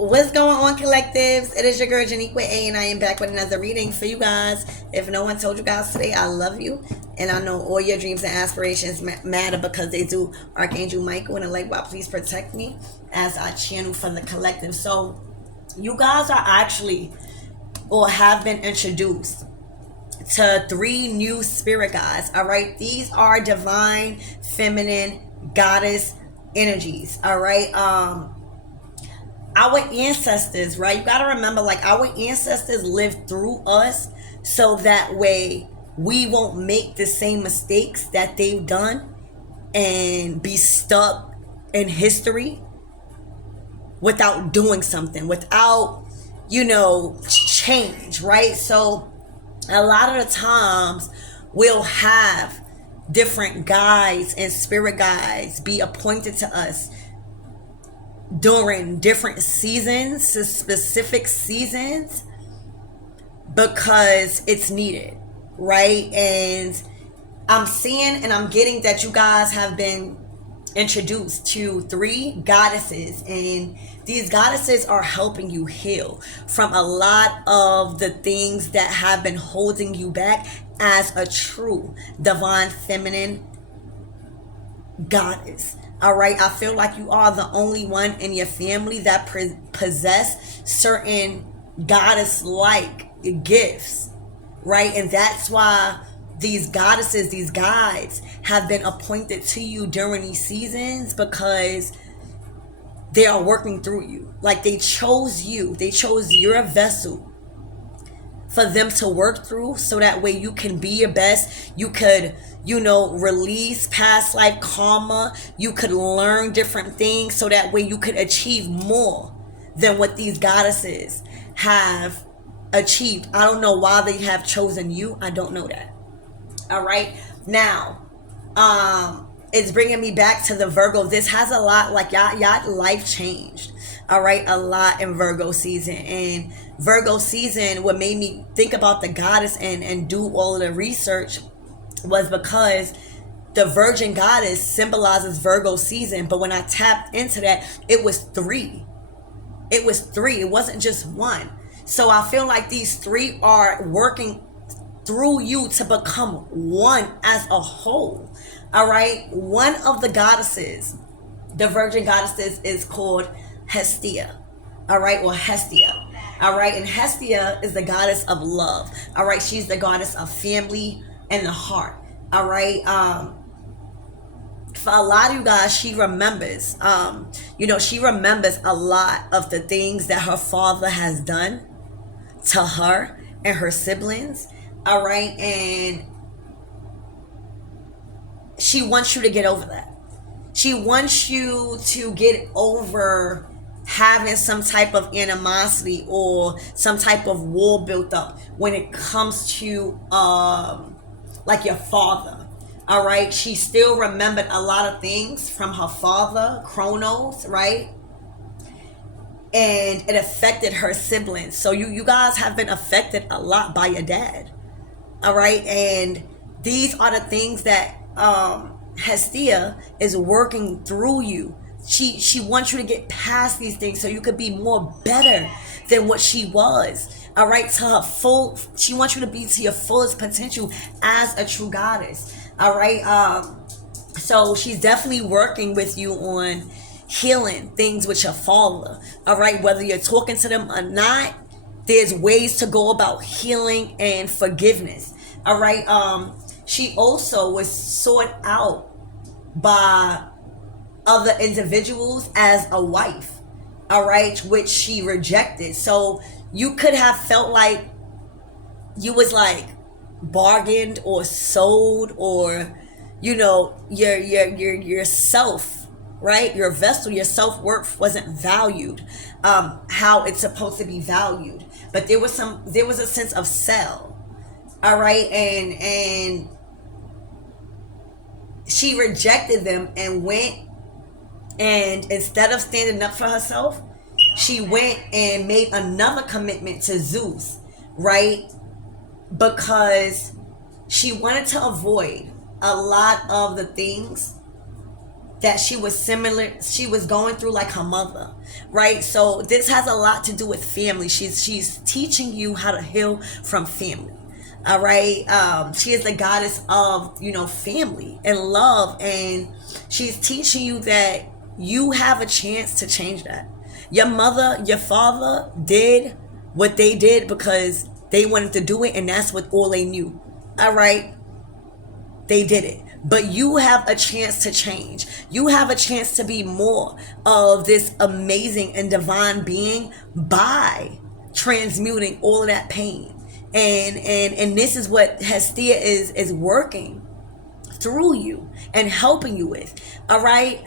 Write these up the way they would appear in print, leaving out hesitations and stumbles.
What's going on, collectives? It is your girl 𝐥𝐤𝐤, and I am back with another reading for you guys. If no one told you guys today, I love you, and I know all your dreams and aspirations matter because they do. Archangel Michael and 𝐦𝐤𝐤, please protect me as I channel for the collective. So you guys are actually, or have been introduced to 3 new spirit guides. All right, these are divine feminine goddess energies. All right, our ancestors, right? You gotta remember, like, our ancestors lived through us so that way we won't make the same mistakes that they've done and be stuck in history without doing something, without, change, right? So a lot of the times we'll have different guides and spirit guides be appointed to us during different seasons, specific seasons, because it's needed, right? And I'm seeing and I'm getting that you guys have been introduced to 3 goddesses, and these goddesses are helping you heal from a lot of the things that have been holding you back as a true divine feminine goddess. All right, I feel like you are the only one in your family that possess certain goddess-like gifts, right? And that's why these goddesses, these guides, have been appointed to you during these seasons, because they are working through you. Like, they chose you. They chose your vessel for them to work through, so that way you can be your best. You could, release past life karma. You could learn different things, so that way you could achieve more than what these goddesses have achieved. I don't know why they have chosen you. I don't know that. All right. Now, it's bringing me back to the Virgo. This has a lot, like, y'all life changed. All right, a lot in Virgo season. And Virgo season, what made me think about the goddess and do all of the research was because the Virgin goddess symbolizes Virgo season. But when I tapped into that, it was 3. It was 3. It wasn't just 1. So I feel like these 3 are working through you to become one as a whole. All right. One of the goddesses, the Virgin goddesses, is called Hestia. All right, or Hestia. All right, and Hestia is the goddess of love. All right, she's the goddess of family and the heart. All right, for a lot of you guys, she remembers, she remembers a lot of the things that her father has done to her and her siblings. All right, and she wants you to get over that. She wants you to get over having some type of animosity or some type of war built up when it comes to like your father. All right, she still remembered a lot of things from her father, Kronos, right? And it affected her siblings. So you guys have been affected a lot by your dad. All right, and these are the things that Hestia is working through you. She wants you to get past these things so you could be more better than what she was. All right, to her full. She wants you to be to your fullest potential as a true goddess. All right, so she's definitely working with you on healing things with your father. All right, whether you're talking to them or not, there's ways to go about healing and forgiveness. All right, she also was sought out by other individuals as a wife, all right, which she rejected. So you could have felt like you was like bargained or sold, or yourself, right? Your vessel, your self-worth wasn't valued how it's supposed to be valued. But there was a sense of sell, all right, and she rejected them and went, and instead of standing up for herself, she went and made another commitment to Zeus, right? Because she wanted to avoid a lot of the things that she was going through like her mother, right? So this has a lot to do with family. She's teaching you how to heal from family. All right. She is the goddess of, family and love, and she's teaching you that you have a chance to change that. Your mother, your father did what they did because they wanted to do it, and that's what all they knew. All right. They did it. But you have a chance to change. You have a chance to be more of this amazing and divine being by transmuting all of that pain. And this is what Hestia is working through you and helping you with. All right.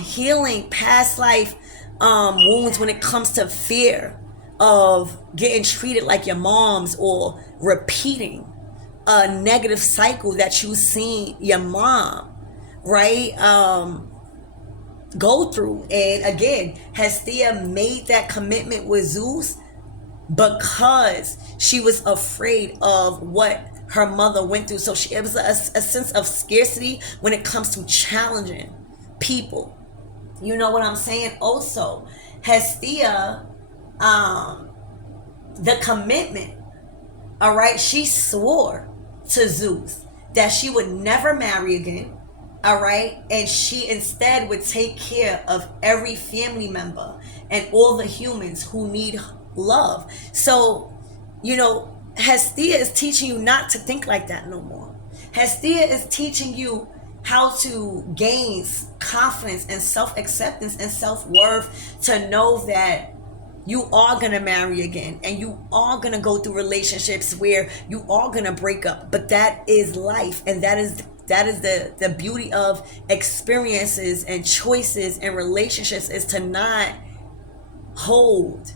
Healing past life wounds when it comes to fear of getting treated like your mom's, or repeating a negative cycle that you've seen your mom, right, go through. And again, Hestia made that commitment with Zeus because she was afraid of what her mother went through. So it was a sense of scarcity when it comes to challenging people. You know what I'm saying? Also, Hestia, the commitment, all right, she swore to Zeus that she would never marry again, all right, and she instead would take care of every family member and all the humans who need love. So, Hestia is teaching you not to think like that no more. Hestia is teaching you how to gain confidence and self-acceptance and self-worth, to know that you are going to marry again, and you are going to go through relationships where you are going to break up. But that is life, and that is the beauty of experiences and choices and relationships, is to not hold,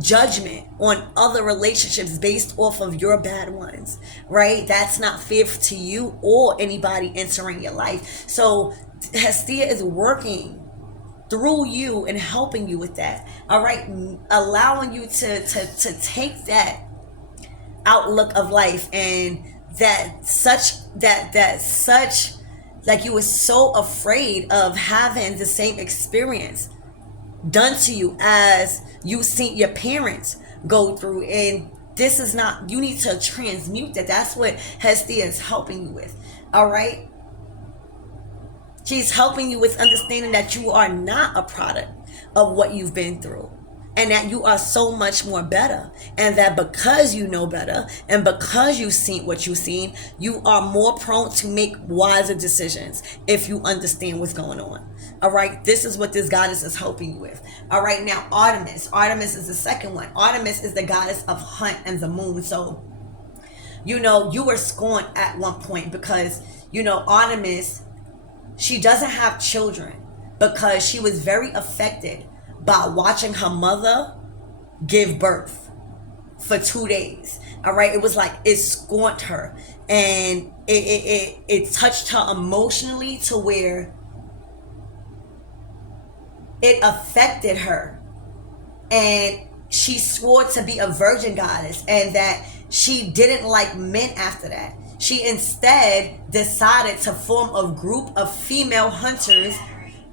judgment on other relationships based off of your bad ones, right? That's not fair to you or anybody entering your life. So Hestia is working through you and helping you with that, all right, allowing you to take that outlook of life, and that such like you were so afraid of having the same experience done to you as you seen your parents go through. And this is not, you need to transmute that. That's what Hestia is helping you with, all right? She's helping you with understanding that you are not a product of what you've been through, and that you are so much more better, and that because you know better and because you've seen what you've seen, you are more prone to make wiser decisions if you understand what's going on. All right, this is what this goddess is helping you with. All right, now Artemis is the second one. Artemis is the goddess of hunt and the moon. So you were scorned at one point because Artemis, she doesn't have children because she was very affected by watching her mother give birth for 2 days. All right, it was like it scorned her, and it touched her emotionally to where it affected her, and she swore to be a virgin goddess, and that she didn't like men after that. She instead decided to form a group of female hunters,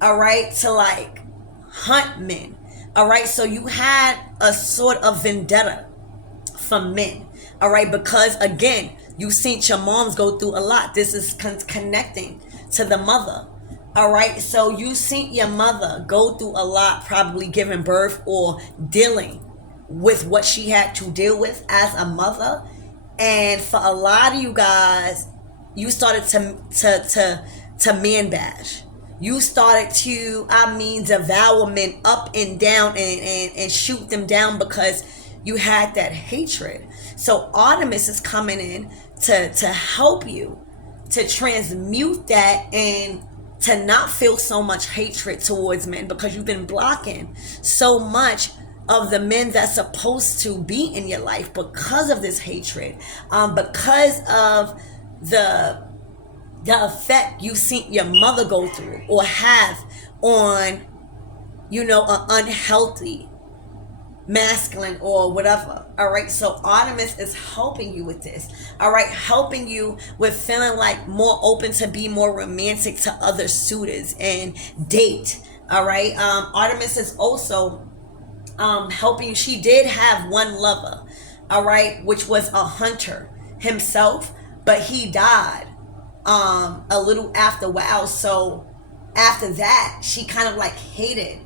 all right, to like hunt men, all right? So you had a sort of vendetta for men, all right? Because again, you've seen your moms go through a lot. This is connecting to the mother, all right? So you've seen your mother go through a lot, probably giving birth or dealing with what she had to deal with as a mother. And for a lot of you guys, you started to man bash. You started to, devour men up and down and shoot them down because you had that hatred. So Artemis is coming in to help you to transmute that and to not feel so much hatred towards men, because you've been blocking so much of the men that's supposed to be in your life because of this hatred, because of the effect you've seen your mother go through or have on, an unhealthy masculine or whatever. All right, so Artemis is helping you with this. All right, helping you with feeling like more open to be more romantic to other suitors and date. All right, Artemis is also helping you. She did have one lover, all right, which was a hunter himself, but he died a little after a while. So after that, she kind of like hated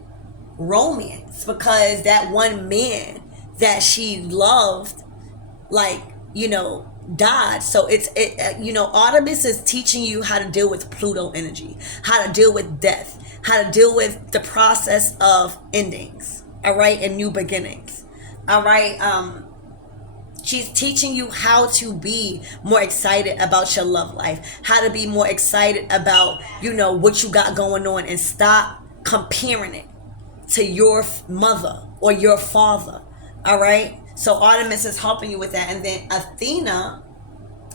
romance because that one man that she loved, like, you know, died. So you know, Artemis is teaching you how to deal with Pluto energy, how to deal with death, how to deal with the process of endings, all right, and new beginnings. All right, she's teaching you how to be more excited about your love life, how to be more excited about, you know, what you got going on, and stop comparing it to your mother or your father. All right, so Artemis is helping you with that. And then Athena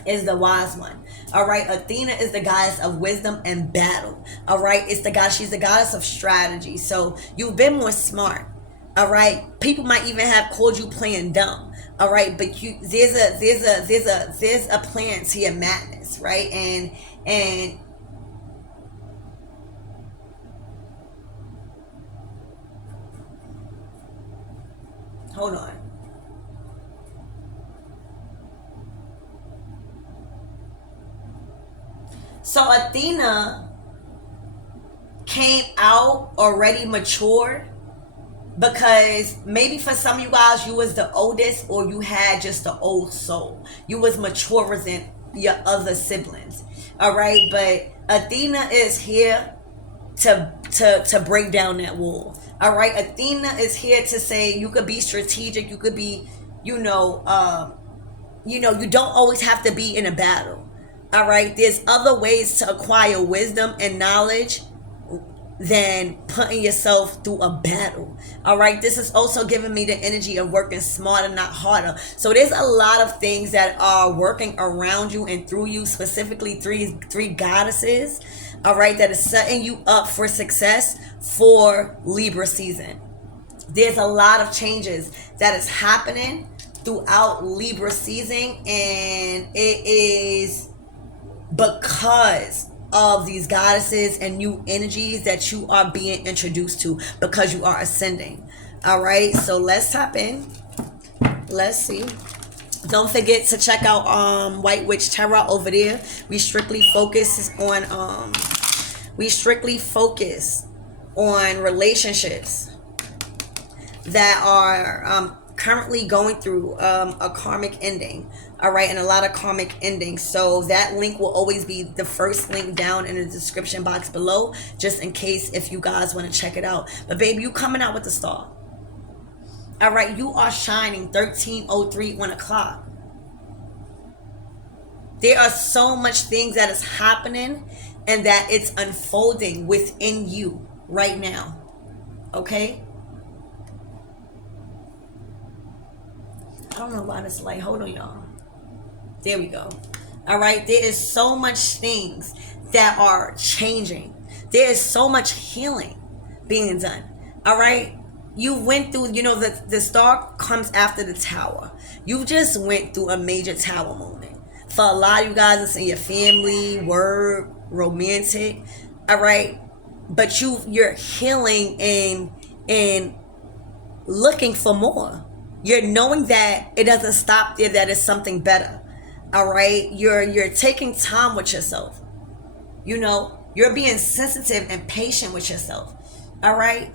is the wise one. All right, Athena is the goddess of wisdom and battle. All right, she's the goddess of strategy. So you've been more smart. All right, people might even have called you playing dumb. All right, but there's a plan to your madness, right? And hold on. So Athena came out already matured, because maybe for some of you guys, you was the oldest, or you had just the old soul. You was maturer than your other siblings. All right, but Athena is here to break down that wall. All right, Athena is here to say you could be strategic. You could be, you don't always have to be in a battle. All right, there's other ways to acquire wisdom and knowledge than putting yourself through a battle. All right, this is also giving me the energy of working smarter, not harder. So there's a lot of things that are working around you and through you, specifically three goddesses, all right, that is setting you up for success for Libra season. There's a lot of changes that is happening throughout Libra season, and it is because of these goddesses and new energies that you are being introduced to, because you are ascending. All right, so let's tap in. Let's see. Don't forget to check out White Witch Tarot over there. We strictly focus on relationships that are currently going through a karmic ending. All right, and a lot of karmic endings. So that link will always be the first link down in the description box below, just in case if you guys want to check it out. But baby, you coming out with the star. All right, you are shining. 1303 1 o'clock. There are so much things that is happening and that it's unfolding within you right now. Okay, I don't know why this light. Hold on, y'all. There we go. All right, there is so much things that are changing. There is so much healing being done. All right, you went through, the star comes after the tower. You just went through a major tower moment. For a lot of you guys, it's in your family, work, romantic. All right, but you're healing and looking for more. You're knowing that it doesn't stop there, that it's something better. All right, you're taking time with yourself. You're being sensitive and patient with yourself. All right,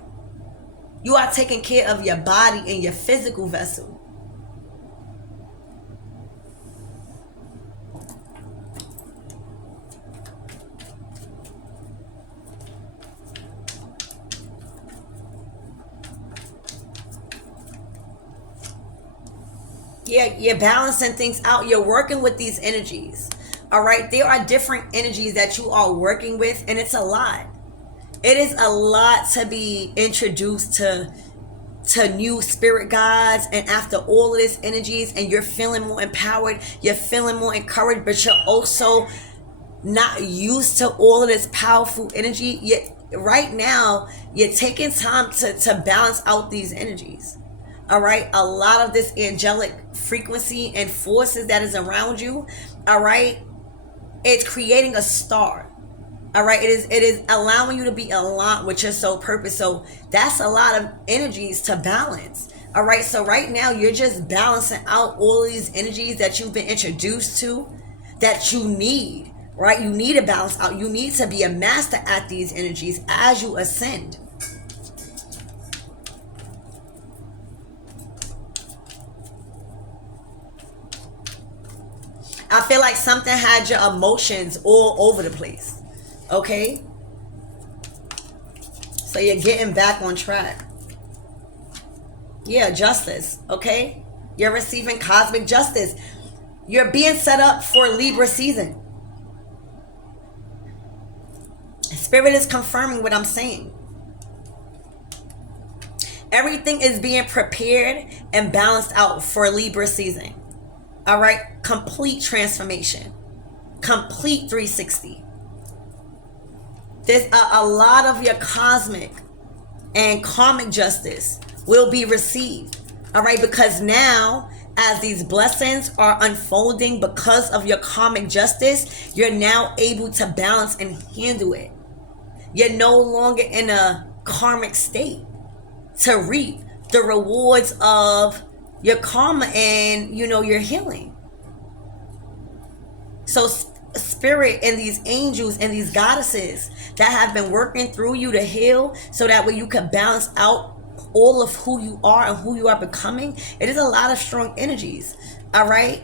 you are taking care of your body and your physical vessel. Yeah, you're balancing things out. You're working with these energies. All right, there are different energies that you are working with, and it's a lot. It is a lot to be introduced to new spirit guides, and after all of these energies, and you're feeling more empowered, you're feeling more encouraged, but you're also not used to all of this powerful energy. Yet right now, you're taking time to balance out these energies. All right, a lot of this angelic frequency and forces that is around you, all right, it's creating a star. All right, it is allowing you to be aligned with your soul purpose. So that's a lot of energies to balance. All right, so right now you're just balancing out all of these energies that you've been introduced to, that you need, right? You need to balance out. You need to be a master at these energies as you ascend. I feel like something had your emotions all over the place. Okay, so you're getting back on track. Yeah, justice. Okay, you're receiving cosmic justice. You're being set up for Libra season. Spirit is confirming what I'm saying. Everything is being prepared and balanced out for Libra season. All right, complete transformation, complete 360. There's a lot of your cosmic and karmic justice will be received. All right, because now as these blessings are unfolding because of your karmic justice, you're now able to balance and handle it. You're no longer in a karmic state to reap the rewards of your karma and, you know, your healing. So spirit and these angels and these goddesses that have been working through you to heal, so that way you can balance out all of who you are and who you are becoming. It is a lot of strong energies. All right,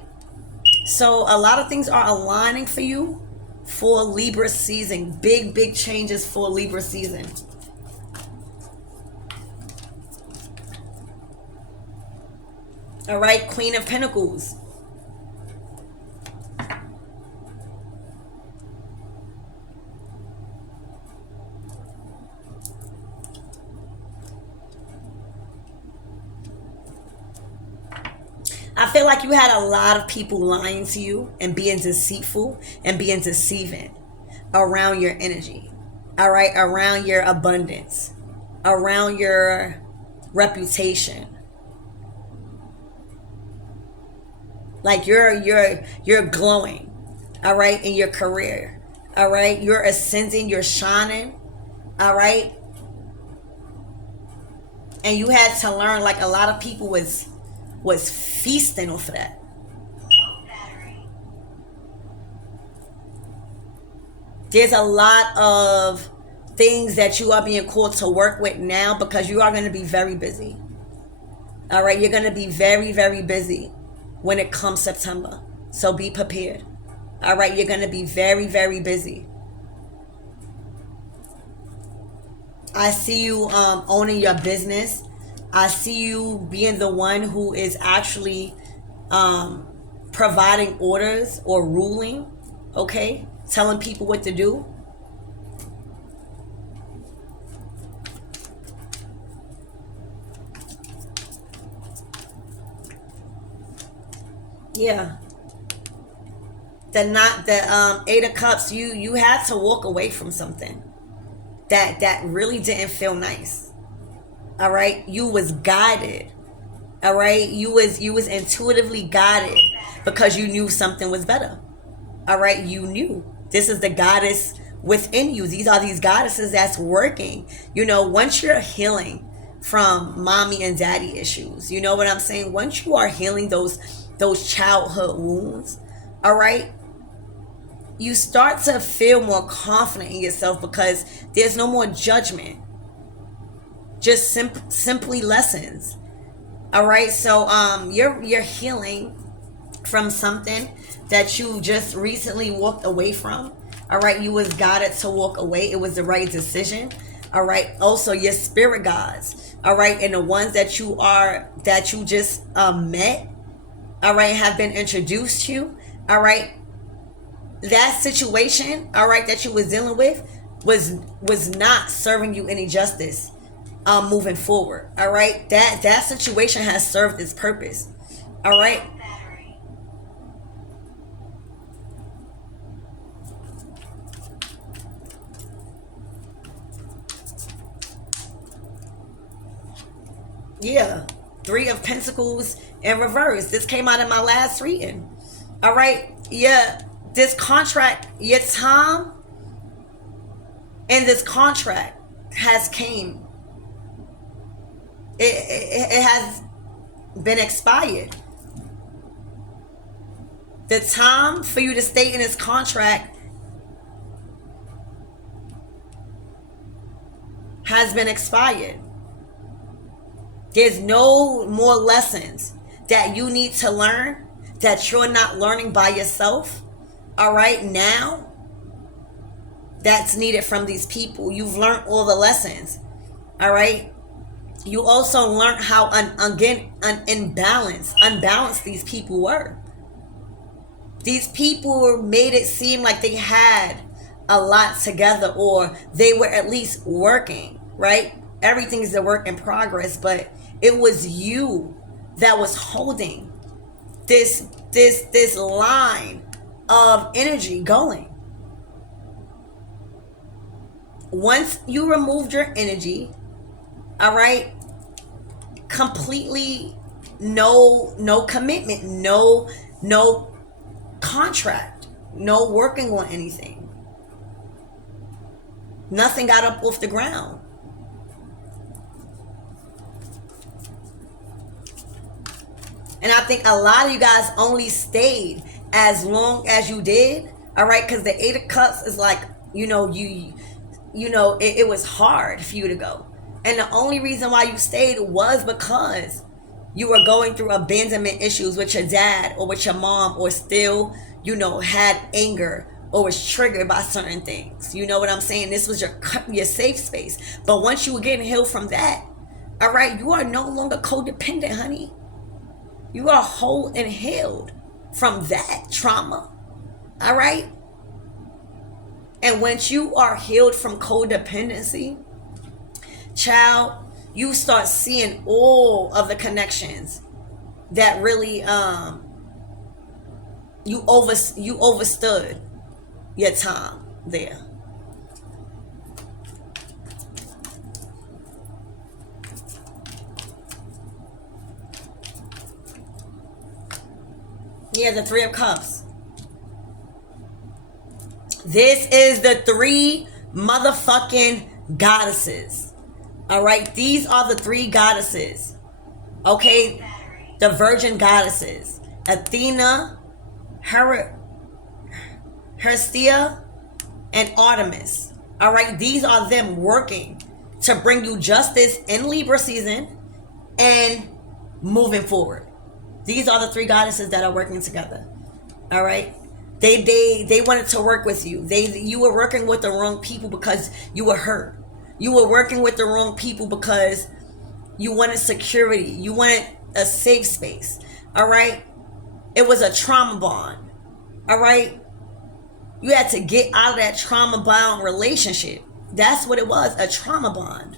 so a lot of things are aligning for you for Libra season. Big changes for Libra season. All right, Queen of Pentacles. I feel like you had a lot of people lying to you and being deceitful and being deceiving around your energy. All right, around your abundance, around your reputation. Like you're glowing, all right, in your career. All right, you're ascending, you're shining. All right, and you had to learn, like a lot of people was feasting off of that. There's a lot of things that you are being called to work with now, because you are going to be very busy. All right, you're going to be very busy when it comes September. So be prepared. All right, you're going to be very busy. I see you owning your business. I see you being the one who is actually providing orders or ruling, okay? Telling people what to do. Yeah. The Eight of Cups, you had to walk away from something that really didn't feel nice. All right, you was guided. All right, you was intuitively guided because you knew something was better. All right, you knew this is the goddess within you. These are these goddesses that's working. You know, once you're healing from mommy and daddy issues, you know what I'm saying? Once you are healing those childhood wounds, all right, you start to feel more confident in yourself because there's no more judgment. Just simply lessons. All right, so you're healing from something that you just recently walked away from. All right, you was guided to walk away. It was the right decision. All right, also your spirit guides. All right, and the ones that you just met, all right, have been introduced to. All right, that situation, all right, that you was dealing with was not serving you any justice. Moving forward, all right, that situation has served its purpose. All right, yeah, Three of Pentacles in reverse. This came out in my last reading. All right. Yeah. This contract, your time in this contract has came. It has been expired. The time for you to stay in this contract has been expired. There's no more lessons that you need to learn that you're not learning by yourself. All right, now that's needed from these people. You've learned all the lessons. All right. You also learned how unbalanced these people were. These people made it seem like they had a lot together, or they were at least working, right? Everything is a work in progress, but it was you that was holding this line of energy going. Once you removed your energy, all right, completely no commitment, no contract, no working on anything. Nothing got up off the ground. And I think a lot of you guys only stayed as long as you did, all right, because the Eight of Cups is like, it was hard for you to go. And the only reason why you stayed was because you were going through abandonment issues with your dad or with your mom, or still, had anger or was triggered by certain things. You know what I'm saying? This was your safe space. But once you were getting healed from that, all right, you are no longer codependent, honey. You are whole and healed from that trauma. All right? And once you are healed from codependency, child, you start seeing all of the connections that really you overstood your time there. Yeah, the Three of Cups. This is the three motherfucking goddesses. All right, these are the three goddesses. Okay, the virgin goddesses: Athena, Hestia, and Artemis. All right, these are them working to bring you justice in Libra season and moving forward. These are the three goddesses that are working together. All right. They wanted to work with you. You were working with the wrong people because you were hurt. You were working with the wrong people because you wanted security. You wanted a safe space. All right. It was a trauma bond. All right. You had to get out of that trauma bond relationship. That's what it was, a trauma bond.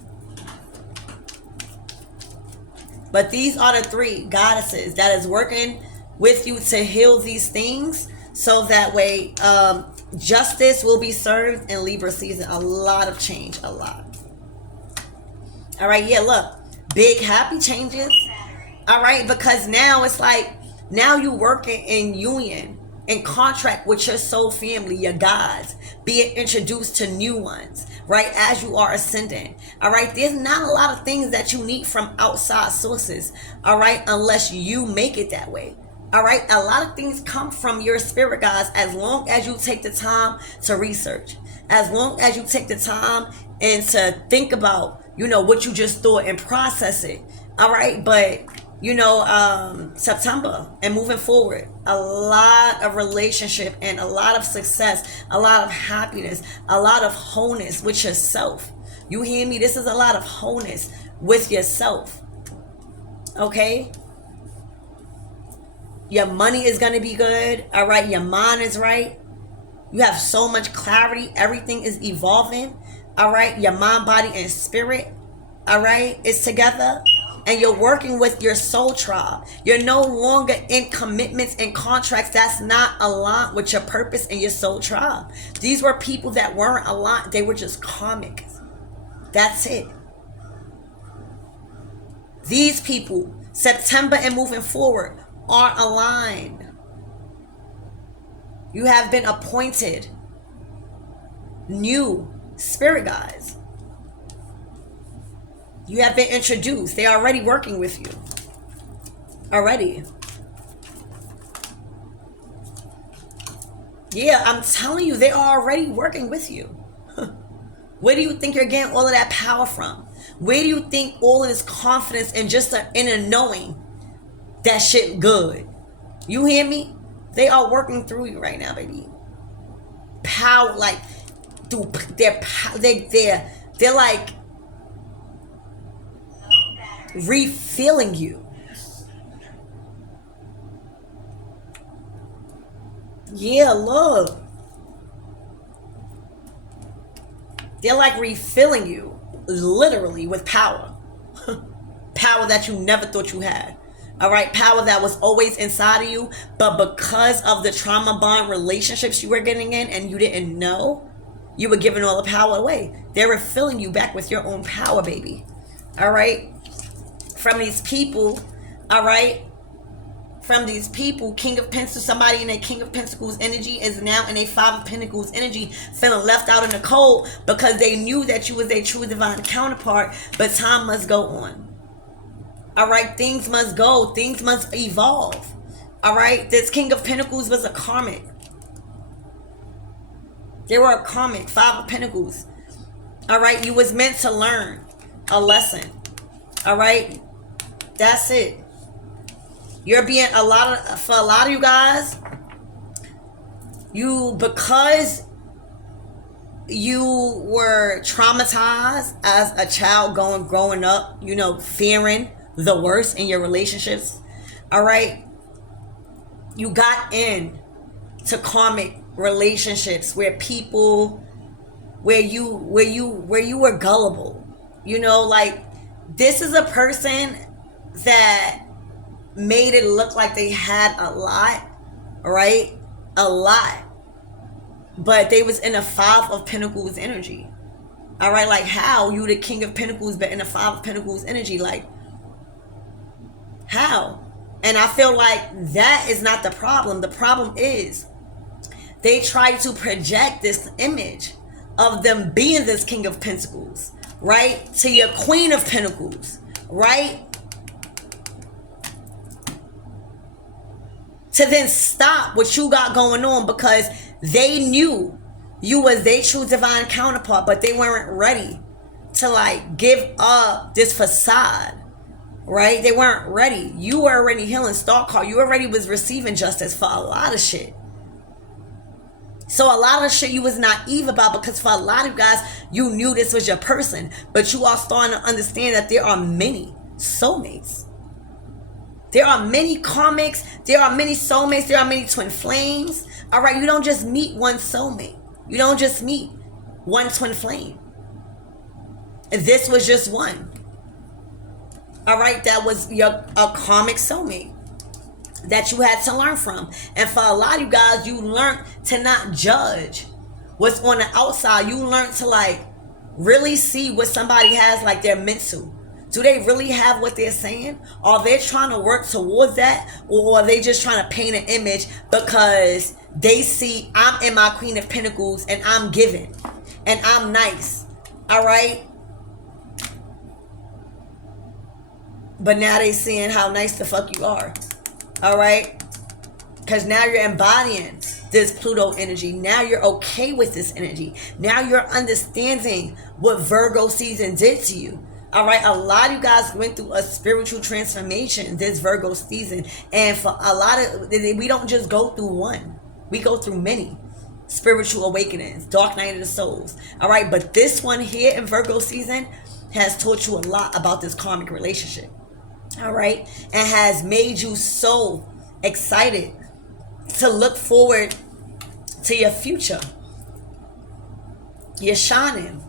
But these are the three goddesses that is working with you to heal these things, so that way justice will be served in Libra season. A lot of change, a lot. All right, yeah, look, big happy changes. All right, because now it's like, now you working in union, in contract with your soul family, your gods, being introduced to new ones, right, as you are ascending. All right, there's not a lot of things that you need from outside sources, all right, unless you make it that way. All right, a lot of things come from your spirit guides, as long as you take the time to research, as long as you take the time and to think about, what you just thought and process it. All right, but September and moving forward, a lot of relationship and a lot of success, a lot of happiness, a lot of wholeness with yourself. You hear me? This is a lot of wholeness with yourself. Okay? Your money is going to be good. All right? Your mind is right. You have so much clarity. Everything is evolving. All right? Your mind, body, and spirit, all right, is together. And you're working with your soul tribe. You're no longer in commitments and contracts that's not aligned with your purpose and your soul tribe. These were people that weren't aligned. They were just karmic. That's it. These people September and moving forward are aligned. You have been appointed new spirit guides. You have been introduced. They are already working with you. Already. Yeah, I'm telling you, they are already working with you. Where do you think you're getting all of that power from? Where do you think all of this confidence and just an inner knowing that shit good? You hear me? They are working through you right now, baby. Power, like, dude, they're like refilling you. Yeah, look. They're like refilling you, literally, with power. Power that you never thought you had. All right, power that was always inside of you, but because of the trauma bond relationships you were getting in and you didn't know, you were giving all the power away. They're refilling you back with your own power, baby. All right, from these people. All right, from these people, King of Pentacles, somebody in a King of Pentacles energy is now in a Five of Pentacles energy, feeling left out in the cold because they knew that you was a true divine counterpart, but time must go on. All right, things must go, things must evolve. All right, this King of Pentacles was a karmic. They were a karmic, Five of Pentacles. All right, you was meant to learn a lesson. All right, that's it. You're being for a lot of you guys, because you were traumatized as a child growing up, you know, fearing the worst in your relationships. All right, you got in to karmic relationships where you were gullible. You know, like, this is a person that made it look like they had a lot, right? A lot. But they was in a Five of Pentacles energy. All right, like, how? You the King of Pentacles, but in a Five of Pentacles energy. Like, how? And I feel like that is not the problem. The problem is they try to project this image of them being this King of Pentacles, right? To your Queen of Pentacles, right? To then stop what you got going on because they knew you was their true divine counterpart, but they weren't ready to, like, give up this facade, right? They weren't ready. You were already healing star card. You already was receiving justice for a lot of shit. So a lot of shit you was naive about, because for a lot of guys, you knew this was your person, but you are starting to understand that there are many soulmates. There are many karmics. There are many soulmates. There are many twin flames. All right, you don't just meet one soulmate. You don't just meet one twin flame. And this was just one. All right, that was a karmic soulmate that you had to learn from. And for a lot of you guys, you learned to not judge what's on the outside. You learned to, like, really see what somebody has, like, they're meant to. Do they really have what they're saying? Are they trying to work towards that? Or are they just trying to paint an image because they see I'm in my Queen of Pentacles and I'm giving and I'm nice? All right? But now they seeing how nice the fuck you are. All right? Because now you're embodying this Pluto energy. Now you're okay with this energy. Now you're understanding what Virgo season did to you. All right, a lot of you guys went through a spiritual transformation this Virgo season. And for a lot of, we don't just go through one. We go through many spiritual awakenings, dark night of the souls. All right, but this one here in Virgo season has taught you a lot about this karmic relationship. All right, and has made you so excited to look forward to your future. You're shining.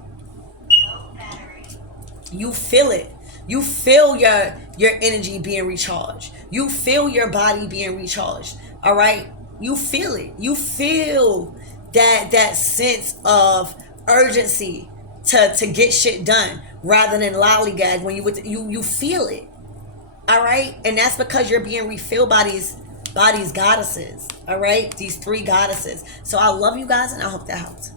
You feel it. You feel your energy being recharged. You feel your body being recharged. All right? You feel it. You feel that sense of urgency to get shit done rather than lollygag when you feel it. All right, and that's because you're being refilled by these goddesses. All right, these three goddesses. So I love you guys, and I hope that helped.